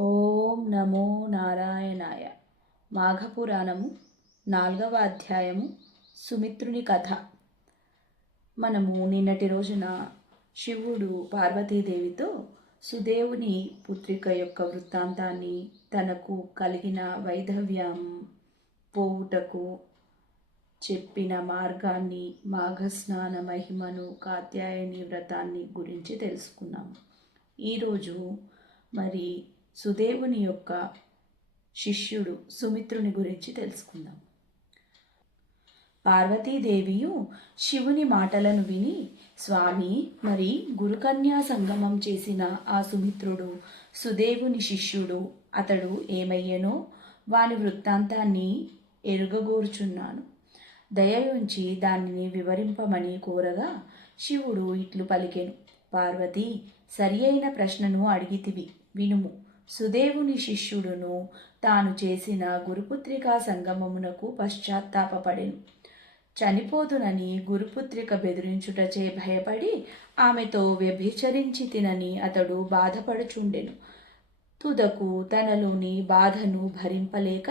ఓం నమో నారాయణాయ. మాఘపురాణము నాలుగవ అధ్యాయము సుమిత్రుని కథ. మనము నిన్నటి రోజున శివుడు పార్వతీదేవితో సుదేవుని పుత్రిక యొక్క వృత్తాంతాన్ని తనకు కలిగిన వైధవ్యం పోవుటకు చెప్పిన మార్గాన్ని మాఘస్నాన మహిమను కాత్యాయని వ్రతాన్ని గురించి తెలుసుకున్నాము. ఈరోజు మరి సుదేవుని యొక్క శిష్యుడు సుమిత్రుని గురించి తెలుసుకుందాం. పార్వతీదేవియు శివుని మాటలను విని స్వామి మరి గురుకన్యా సంగమం చేసిన ఆ సుమిత్రుడు సుదేవుని శిష్యుడు అతడు ఏమయ్యనో? వాని వృత్తాంతాన్ని ఎరుగగోరుచున్నాను. దయయుంచి దానిని వివరింపమని కోరగా శివుడు ఇట్లు పలికెను. పార్వతి సరి అయిన ప్రశ్నను అడిగితివి. వినుము. సుదేవుని శిష్యుడును తాను చేసిన గురుపుత్రికా సంగమమునకు పశ్చాత్తాపపడెను చనిపోదునని గురుపుత్రిక బెదిరించుటచే భయపడి ఆమెతో వ్యభిచరించి తినని అతడు బాధపడుచుండెను. తుదకు తనలోని బాధను భరింపలేక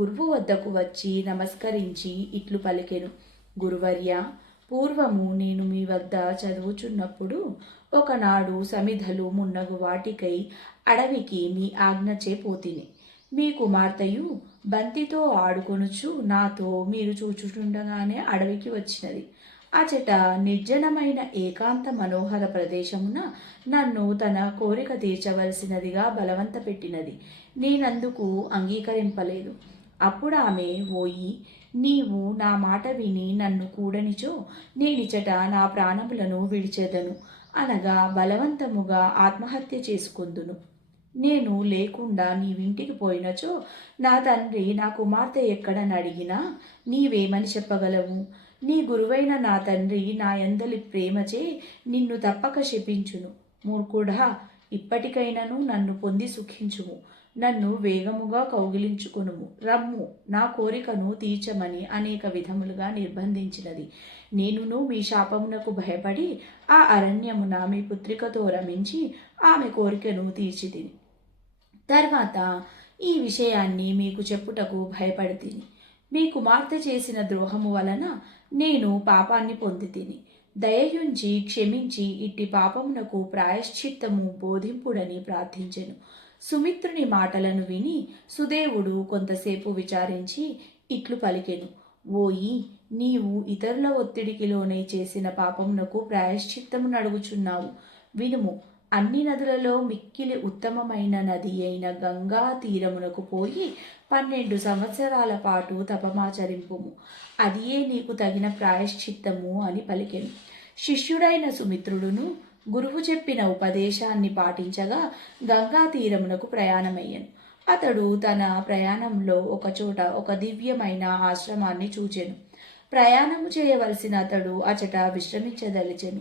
గురువు వద్దకు వచ్చి నమస్కరించి ఇట్లు పలికెను. గురువర్య పూర్వము నేను మీ వద్ద చదువుచున్నప్పుడు ఒకనాడు సమిధలు మున్నగు వాటికై అడవికి మీ ఆజ్ఞచే పోతిని మీ కుమార్తెయు బంతితో ఆడుకొనుచు నాతో మీరు చూచుచుండగానే అడవికి వచ్చినది. అచట నిర్జనమైన ఏకాంత మనోహర ప్రదేశమున నన్ను తన కోరిక తీర్చవలసినదిగా బలవంత పెట్టినది నేనందుకు అంగీకరింపలేదు. అప్పుడు ఆమె ఓయి నీవు నా మాట విని నన్ను కూడనిచో నేనిచట నా ప్రాణములను విడిచెదను అనగా బలవంతముగా ఆత్మహత్య చేసుకుందును. నేను లేకుండా నీవింటికి పోయినచో నా తండ్రి నా కుమార్తె ఎక్కడని అడిగినా నీవేమని చెప్పగలవు? నీ గురువైన నా తండ్రి నా ఎందలి ప్రేమచే నిన్ను తప్పక శపించును. మూర్ఖుడా ఇప్పటికైనను నన్ను పొంది సుఖించుము. నన్ను వేగముగా కౌగిలించుకునుము. రమ్ము నా కోరికను తీర్చమని అనేక విధములుగా నిర్బంధించినది. నేనును మీ శాపమునకు భయపడి ఆ అరణ్యమున మీ పుత్రికతో రమించి ఆమె కోరికను తీర్చితిని. తర్వాత ఈ విషయాన్ని మీకు చెప్పుటకు భయపడితిని. మీ కుమార్తె చేసిన ద్రోహము వలన నేను పాపాన్ని పొందితిని. దయయుంచి క్షమించి ఇట్టి పాపమునకు ప్రాయశ్చిత్తము బోధింపుడని ప్రార్థించెను. సుమిత్రుని మాటలను విని సుదేవుడు కొంతసేపు విచారించి ఇట్లు పలికెను. ఓయి నీవు ఇతరుల ఒత్తిడికి లోనై చేసిన పాపమునకు ప్రాయశ్చిత్తము నడుగుచున్నావు. వినుము అన్ని నదులలో మిక్కిలి ఉత్తమమైన నది అయిన గంగా తీరమునకు పోయి పన్నెండు సంవత్సరాల పాటు తపమాచరింపుము. అదియే నీకు తగిన ప్రాయశ్చిత్తము అని పలికెను. శిష్యుడైన సుమిత్రుడును గురువు చెప్పిన ఉపదేశాన్ని పాటించగా గంగా తీరమునకు ప్రయాణమయ్యను. అతడు తన ప్రయాణంలో ఒకచోట ఒక దివ్యమైన ఆశ్రమాన్ని చూచెను. ప్రయాణము చేయవలసిన అతడు అచట విశ్రమించదలిచెను.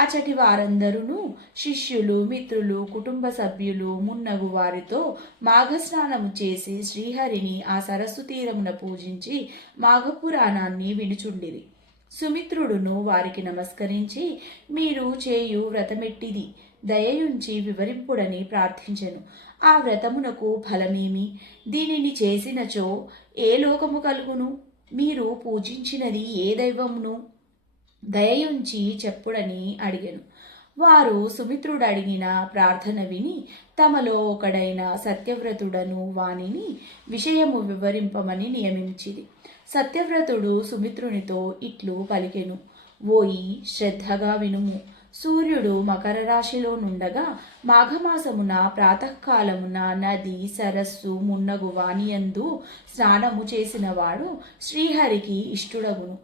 అచటి వారందరూ శిష్యులు మిత్రులు కుటుంబ సభ్యులు మున్నగు వారితో మాఘస్నానము చేసి శ్రీహరిని ఆ సరస్సు తీరమున పూజించి మాఘపురాణాన్ని వినుచుండిరి. సుమిత్రుడును వారికి నమస్కరించి మీరు చేయు వ్రతమెట్టిది. దయయుంచి వివరింపుడని ప్రార్థించెను. ఆ వ్రతమునకు ఫలమేమి? దీనిని చేసినచో ఏ లోకము కలుగును? మీరు పూజించినది ఏ దైవమును? దయయుంచి చెప్పుడని అడిగాను. వారు సుమిత్రుడు అడిగిన ప్రార్థన విని తమలో ఒకడైన సత్యవ్రతుడను వానిని విషయము వివరింపమని నియమించింది సత్యవ్రతుడు సుమిత్రునితో ఇట్లు పలికెను. ఓయి శ్రద్ధగా వినుము. సూర్యుడు మకర రాశిలో నుండగా మాఘమాసమున ప్రాతకాలమున నది సరస్సు మున్నగు వాణియందు స్నానము చేసినవాడు శ్రీహరికి ఇష్టుడగును.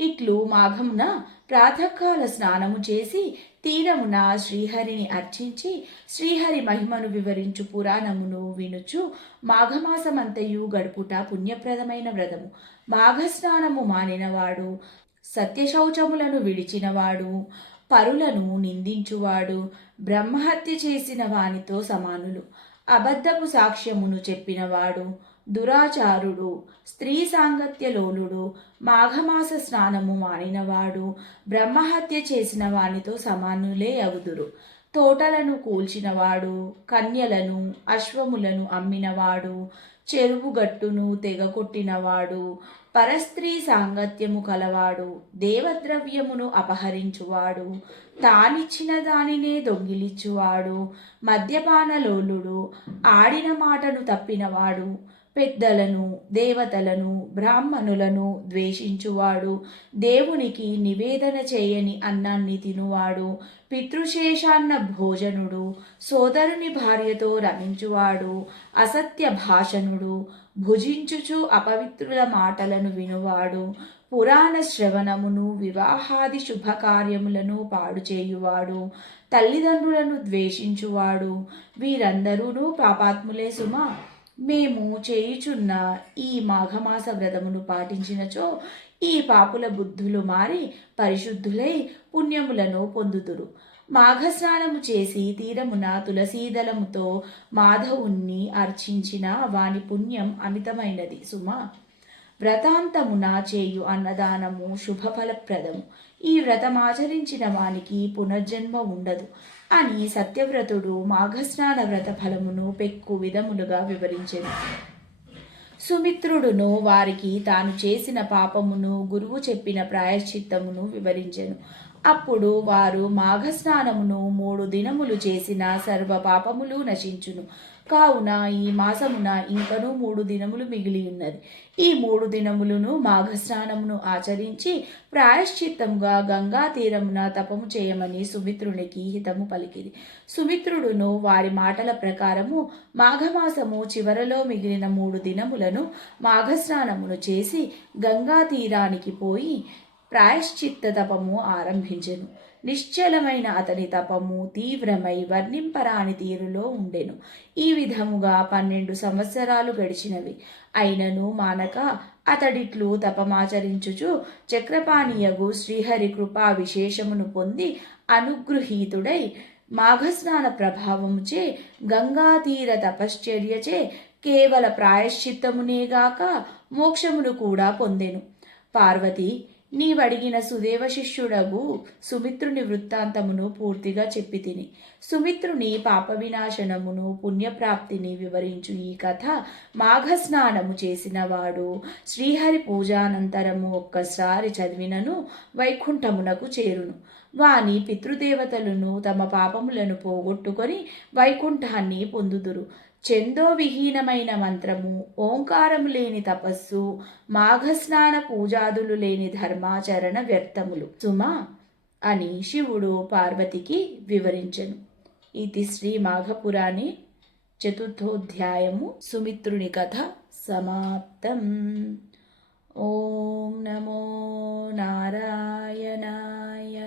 ఇట్లు మాఘమున ప్రాతకాల స్నానము చేసి తీరమున శ్రీహరిని అర్చించి శ్రీహరి మహిమను వివరించు పురాణమును వినుచు మాఘమాసమంతయు గడుపుట పుణ్యప్రదమైన వ్రతము. మాఘస్నానము మానినవాడు సత్యశౌచములను విడిచినవాడు పరులను నిందించువాడు బ్రహ్మహత్య చేసిన వానితో సమానులు. అబద్ధపు సాక్ష్యమును చెప్పినవాడు దురాచారుడు స్త్రీ సాంగత్యలోలుడు మాఘమాస స్నానము మానినవాడు బ్రహ్మహత్య చేసిన వానితో సమానులే అవుదురు. తోటలను కూల్చినవాడు కన్యలను అశ్వములను అమ్మినవాడు చెరువుగట్టును తెగకొట్టినవాడు పరస్త్రీ సాంగత్యము కలవాడు దేవద్రవ్యమును అపహరించువాడు తానిచ్చిన దానినే దొంగిలిచ్చువాడు మద్యపానలోలుడు ఆడిన మాటను తప్పినవాడు పెద్దలను దేవతలను బ్రాహ్మణులను ద్వేషించువాడు. దేవునికి నివేదన చేయని అన్నాన్ని తినువాడు. పితృశేషాన్న భోజనుడు సోదరుని భార్యతో రమించువాడు. అసత్య భాషణుడు భుజించుచు అపవిత్రుల మాటలను వినువాడు. పురాణ శ్రవణమును వివాహాది శుభకార్యములను పాడు చేయువాడు. తల్లిదండ్రులను ద్వేషించువాడు. వీరందరూనూ పాపాత్ములే సుమా. మేము చేయుచున్న ఈ మాఘమాస వ్రతమును పాటించినచో ఈ పాపుల బుద్ధులు మారి పరిశుద్ధులై పుణ్యములను పొందుదురు. మాఘస్నానము చేసి తీరమున తులసీదలముతో మాధవుణ్ణి అర్చించిన వాని పుణ్యం అమితమైనది. సుమా వ్రతాంతమున చేయు అన్నదానము శుభఫలప్రదము. ఈ వ్రతమాచరించిన వానికి పునర్జన్మ ఉండదు. అని సత్యవ్రతుడు మాఘస్నాన వ్రత ఫలమును పెక్కు విధములుగా వివరించెను. సుమిత్రుడును వారికి తాను చేసిన పాపమును గురువు చెప్పిన ప్రాయశ్చిత్తమును వివరించెను. అప్పుడు వారు మాఘస్నానమును మూడు దినములు చేసిన సర్వ పాపములు నశించును. కావున ఈ మాసమున ఇంకనూ మూడు దినములు మిగిలి ఉన్నది. ఈ మూడు దినములను మాఘస్నానమును ఆచరించి ప్రాయశ్చిత్తంగా గంగా తీరమున తపము చేయమని సుమిత్రునికి హితము పలికిది. సుమిత్రుడును వారి మాటల ప్రకారము మాఘమాసము చివరలో మిగిలిన మూడు దినములను మాఘస్నానమును చేసి గంగా తీరానికి పోయి ప్రాయశ్చిత్త తపము ఆరంభించెను. నిశ్చలమైన అతని తపము తీవ్రమై వర్ణింపరాని తీరులో ఉండెను. ఈ విధముగా పన్నెండు సంవత్సరాలు గడిచినవి. అయినను మానక అతడిట్లు తపమాచరించుచు చక్రపాణీయగు శ్రీహరి కృపా విశేషమును పొంది అనుగృహీతుడై మాఘస్నాన ప్రభావముచే గంగాతీర తపశ్చర్యచే కేవల ప్రాయశ్చిత్తమునేగాక మోక్షమును కూడా పొందెను. పార్వతి నీవడిగిన సుదేవ శిష్యుడగు సుమిత్రుని వృత్తాంతమును పూర్తిగా చెప్పి తిని సుమిత్రుని పాప వినాశనమును పుణ్యప్రాప్తిని వివరించు ఈ కథ మాఘస్నానము చేసినవాడు. శ్రీహరి పూజానంతరము ఒక్కసారి చదివినను వైకుంఠమునకు చేరును. వాని పితృదేవతలను తమ పాపములను పోగొట్టుకొని వైకుంఠాన్ని పొందుదురు. చందోవిహీనమైన మంత్రము ఓంకారము లేని తపస్సు మాఘస్నాన పూజాదులు లేని ధర్మాచరణ వ్యర్థములు. సుమా అని శివుడు పార్వతికి వివరించెను. ఇది శ్రీ మాఘపురాణి చతుర్థోధ్యాయము సుమిత్రుని కథ సమాప్తం. ఓం నమో నారాయణాయ.